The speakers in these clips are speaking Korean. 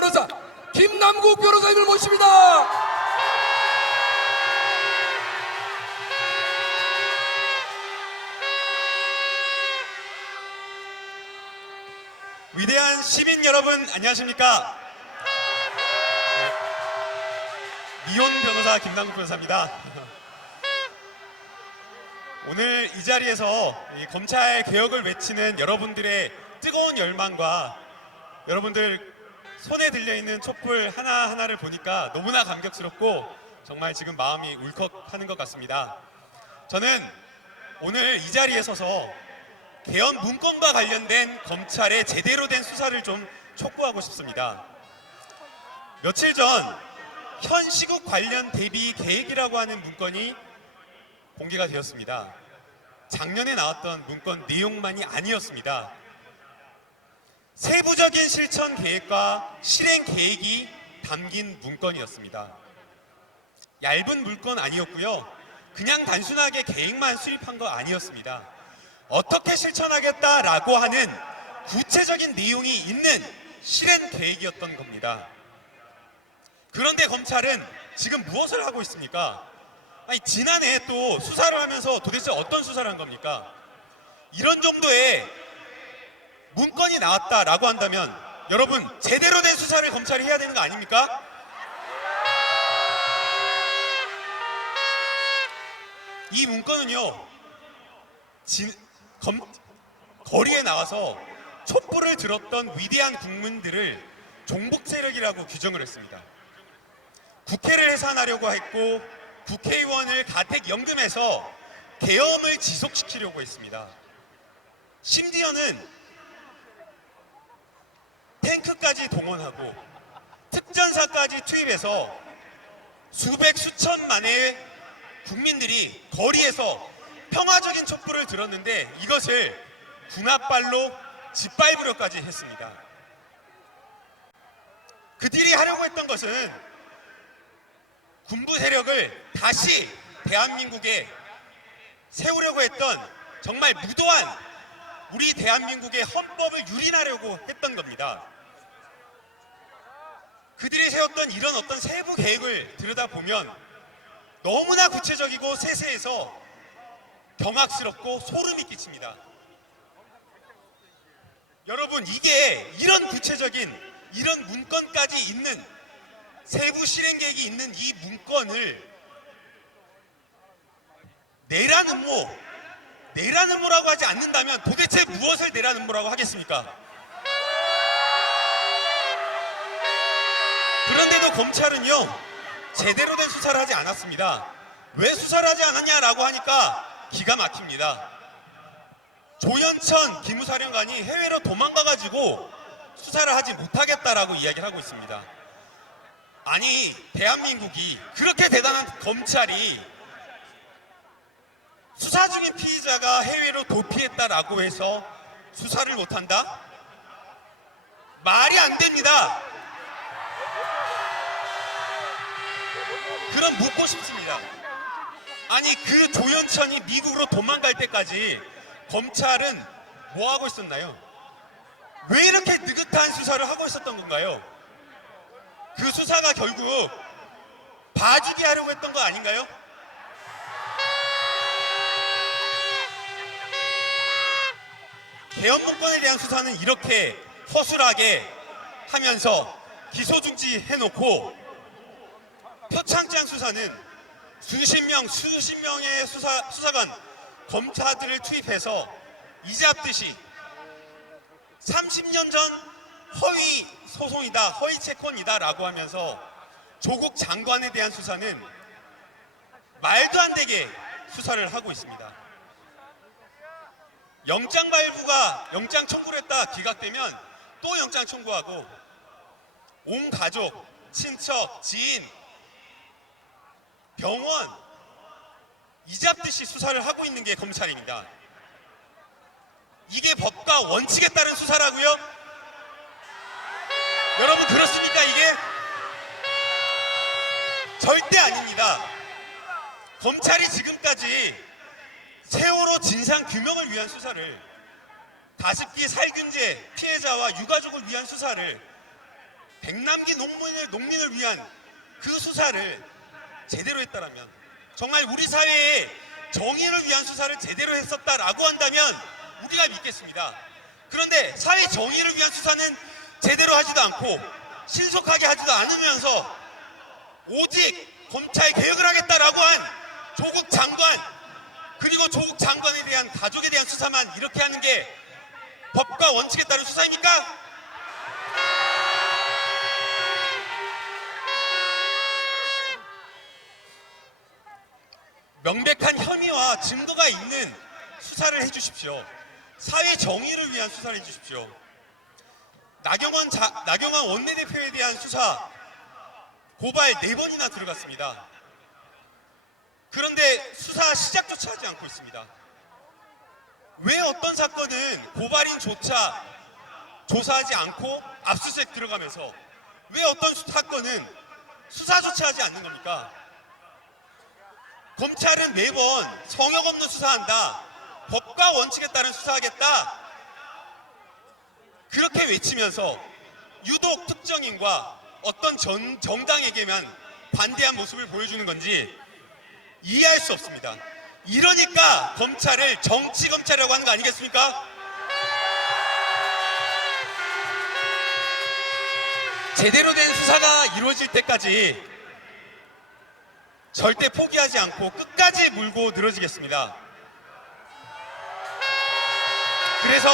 변호사 김남국 변호사님을 모십니다. 위대한 시민 여러분 안녕하십니까? 네. 이혼 변호사 김남국 변호사입니다. 오늘 이 자리에서 이 검찰 개혁을 외치는 여러분들의 뜨거운 열망과 여러분들 손에 들려 있는 촛불 하나 하나를 보니까 너무나 감격스럽고 정말 지금 마음이 울컥하는 것 같습니다. 저는 오늘 이 자리에 서서 개헌 문건과 관련된 검찰의 제대로 된 수사를 좀 촉구하고 싶습니다. 며칠 전 현 시국 관련 대비 계획이라고 하는 문건이 공개가 되었습니다. 작년에 나왔던 문건 내용만이 아니었습니다. 세부적인 실천 계획과 실행 계획이 담긴 문건이었습니다. 얇은 물건 아니었고요. 그냥 단순하게 계획만 수립한 거 아니었습니다. 어떻게 실천하겠다라고 하는 구체적인 내용이 있는 실행 계획이었던 겁니다. 그런데 검찰은 지금 무엇을 하고 있습니까? 아니, 지난해 또 수사를 하면서 도대체 어떤 수사를 한 겁니까? 이런 정도의 문건이 나왔다라고 한다면 여러분 제대로 된 수사를 검찰이 해야 되는 거 아닙니까? 이 문건은요 진- 검- 거리에 나와서 촛불을 들었던 위대한 국민들을 종북 세력이라고 규정을 했습니다. 국회를 해산하려고 했고 국회의원을 가택 연금해서 계엄을 지속시키려고 했습니다. 심지어는 탱크까지 동원하고 특전사까지 투입해서 수백 수천만의 국민들이 거리에서 평화적인 촛불을 들었는데 이것을 군합발로 짓밟으려까지 했습니다. 그들이 하려고 했던 것은 군부 세력을 다시 대한민국에 세우려고 했던 정말 무도한 우리 대한민국의 헌법을 유린하려고 했던 겁니다. 그들이 세웠던 이런 어떤 세부 계획을 들여다보면 너무나 구체적이고 세세해서 경악스럽고 소름이 끼칩니다. 여러분, 이게 이런 구체적인 이런 문건까지 있는 세부 실행 계획이 있는 이 문건을 내란 음모, 내란 음모라고 하지 않는다면 도대체 내란 음모라고 하겠습니까? 그런데도 검찰은요 제대로 된 수사를 하지 않았습니다. 왜 수사를 하지 않았냐라고 하니까 기가 막힙니다. 조현천 기무사령관이 해외로 도망가가지고 수사를 하지 못하겠다라고 이야기를 하고 있습니다. 아니 대한민국이 그렇게 대단한 검찰이 수사 중인 피의자가 해외로 도피했다라고 해서 수사를 못한다? 말이 안 됩니다. 그럼 묻고 싶습니다. 아니 그 조현천이 미국으로 도망갈 때까지 검찰은 뭐 하고 있었나요? 왜 이렇게 느긋한 수사를 하고 있었던 건가요? 그 수사가 결국 봐주기 하려고 했던 거 아닌가요? 문건에 대한 수사는 이렇게 허술하게 하면서 기소 중지 해놓고 표창장 수사는 수십 명, 수십 명의 수사, 수사관, 검사들을 투입해서 이잡듯이 30년 전 허위 소송이다, 허위 채권이다 라고 하면서 조국 장관에 대한 수사는 말도 안 되게 수사를 하고 있습니다. 영장 발부가 영장 청구를 했다 기각되면 또 영장 청구하고 온 가족, 친척, 지인, 병원 이잡듯이 수사를 하고 있는 게 검찰입니다. 이게 법과 원칙에 따른 수사라고요? 여러분 그렇습니까 이게? 절대 아닙니다. 검찰이 지금까지 세월호 진상 규명을 위한 수사를 가습기 살균제 피해자와 유가족을 위한 수사를 백남기 농민을, 농민을 위한 그 수사를 제대로 했다라면 정말 우리 사회에 정의를 위한 수사를 제대로 했었다라고 한다면 우리가 믿겠습니다. 그런데 사회 정의를 위한 수사는 제대로 하지도 않고 신속하게 하지도 않으면서 오직 검찰 개혁을 하겠다라고 한 조국 장관 그리고 조국 장관에 대한 가족에 대한 수사만 이렇게 하는 게 법과 원칙에 따른 수사입니까? 명백한 혐의와 증거가 있는 수사를 해주십시오. 사회 정의를 위한 수사를 해주십시오. 나경원, 자, 나경원 원내대표에 대한 수사 고발 네 번이나 들어갔습니다. 그런데 수사 시작조차 하지 않고 있습니다. 왜 어떤 사건은 고발인조차 조사하지 않고 압수수색 들어가면서 왜 어떤 수- 사건은 수사조차 하지 않는 겁니까? 검찰은 매번 성역 없는 수사한다. 법과 원칙에 따른 수사하겠다. 그렇게 외치면서 유독 특정인과 어떤 전, 정당에게만 반대한 모습을 보여주는 건지 이해할 수 없습니다. 이러니까 검찰을 정치 검찰이라고 하는 거 아니겠습니까? 제대로 된 수사가 이루어질 때까지 절대 포기하지 않고 끝까지 물고 늘어지겠습니다. 그래서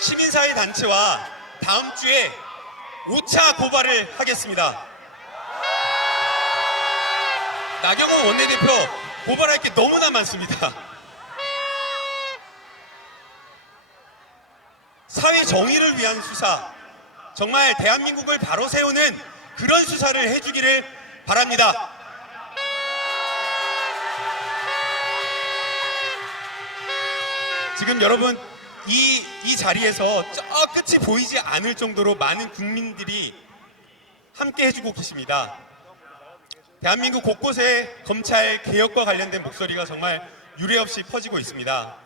시민사회 단체와 다음 주에 5차 고발을 하겠습니다. 나경원 원내대표 고발할 게 너무나 많습니다. 사회 정의를 위한 수사, 정말 대한민국을 바로 세우는 그런 수사를 해주기를 바랍니다. 지금 여러분 이, 이 자리에서 저 끝이 보이지 않을 정도로 많은 국민들이 함께 해주고 계십니다. 대한민국 곳곳에 검찰 개혁과 관련된 목소리가 정말 유례 없이 퍼지고 있습니다.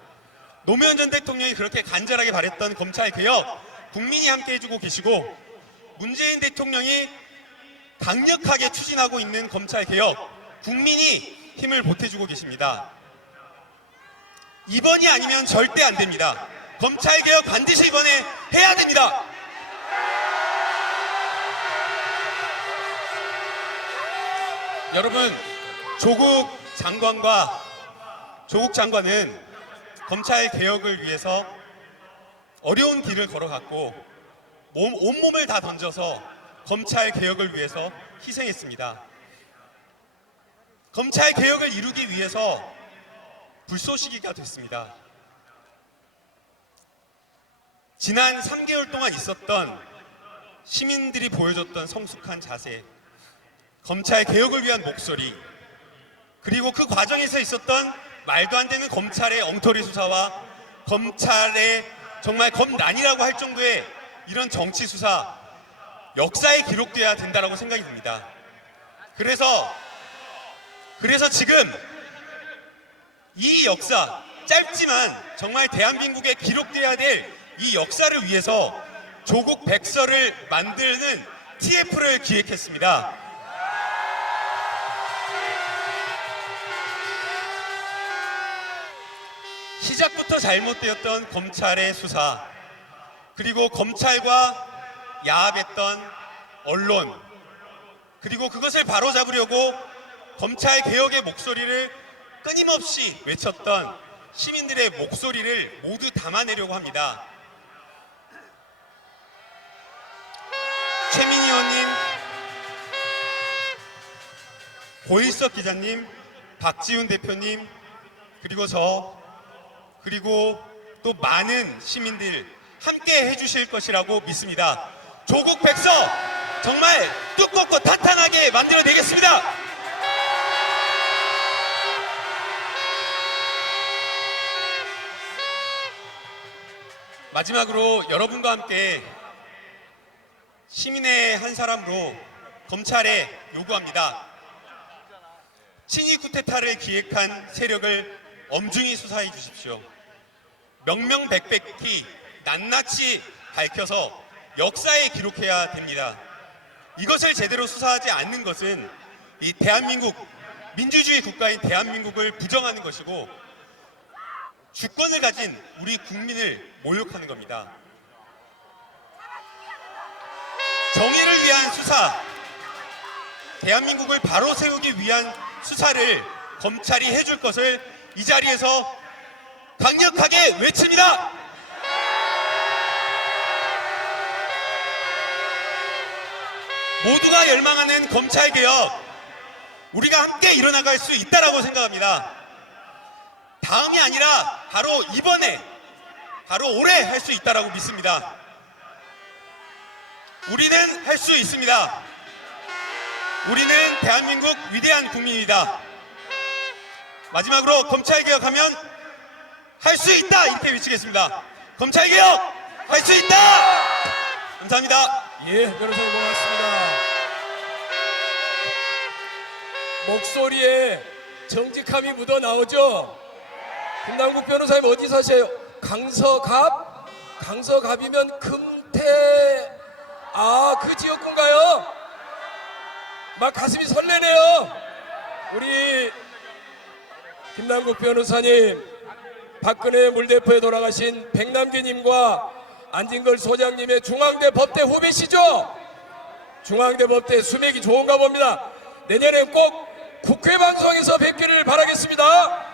노무현 전 대통령이 그렇게 간절하게 바랬던 검찰 개혁 국민이 함께 해주고 계시고 문재인 대통령이 강력하게 추진하고 있는 검찰 개혁 국민이 힘을 보태주고 계십니다. 이번이 아니면 절대 안 됩니다. 검찰 개혁 반드시 이번에 해야 됩니다. 여러분 조국 장관과 조국 장관은 검찰 개혁을 위해서 어려운 길을 걸어갔고 몸, 온몸을 다 던져서 검찰 개혁을 위해서 희생했습니다. 검찰 개혁을 이루기 위해서 불쏘시기가 됐습니다. 지난 3개월 동안 있었던 시민들이 보여줬던 성숙한 자세, 검찰 개혁을 위한 목소리, 그리고 그 과정에서 있었던 말도 안 되는 검찰의 엉터리 수사와 검찰의 정말 검난이라고 할 정도의 이런 정치 수사 역사에 기록돼야 된다라고 생각이 듭니다. 그래서 그래서 지금 이 역사 짧지만 정말 대한민국에 기록돼야 될 이 역사를 위해서 조국 백서를 만드는 TF를 기획했습니다. 시작부터 잘못되었던 검찰의 수사, 그리고 검찰과 야합했던 언론, 그리고 그것을 바로잡으려고 검찰 개혁의 목소리를 끊임없이 외쳤던 시민들의 목소리를 모두 담아내려고 합니다. 최민희 의원님, 고일석 기자님, 박지훈 대표님, 그리고 저, 그리고 또 많은 시민들 함께 해주실 것이라고 믿습니다. 조국 백서 정말 두껍고 탄탄하게 만들어내겠습니다. 마지막으로 여러분과 함께 시민의 한 사람으로 검찰에 요구합니다. 친이 쿠데타를 기획한 세력을 엄중히 수사해 주십시오. 명명백백히 낱낱이 밝혀서 역사에 기록해야 됩니다. 이것을 제대로 수사하지 않는 것은 이 대한민국 민주주의 국가인 대한민국을 부정하는 것이고 주권을 가진 우리 국민을 모욕하는 겁니다. 정의를 위한 수사, 대한민국을 바로 세우기 위한 수사를 검찰이 해줄 것을 이 자리에서 강력하게 외칩니다. 모두가 열망하는 검찰 개혁, 우리가 함께 일어나갈 수 있다라고 생각합니다. 다음이 아니라 바로 이번에, 바로 올해 할 수 있다라고 믿습니다. 우리는 할 수 있습니다. 우리는 대한민국 위대한 국민이다. 마지막으로 검찰 개혁하면 할 수 있다 이렇게 외치겠습니다. 검찰 개혁 할 수 있다. 감사합니다. 예, 변호사님 고맙습니다. 목소리에 정직함이 묻어 나오죠. 김남국 변호사님 어디 사세요? 강서갑? 강서갑이면 금태 아 그 지역군가요? 막 가슴이 설레네요. 우리 김남국 변호사님 박근혜 물대포에 돌아가신 백남기님과 안진걸 소장님의 중앙대 법대 후배시죠? 중앙대 법대 수맥이 좋은가 봅니다. 내년에 꼭 국회 방송에서 뵙기를 바라겠습니다.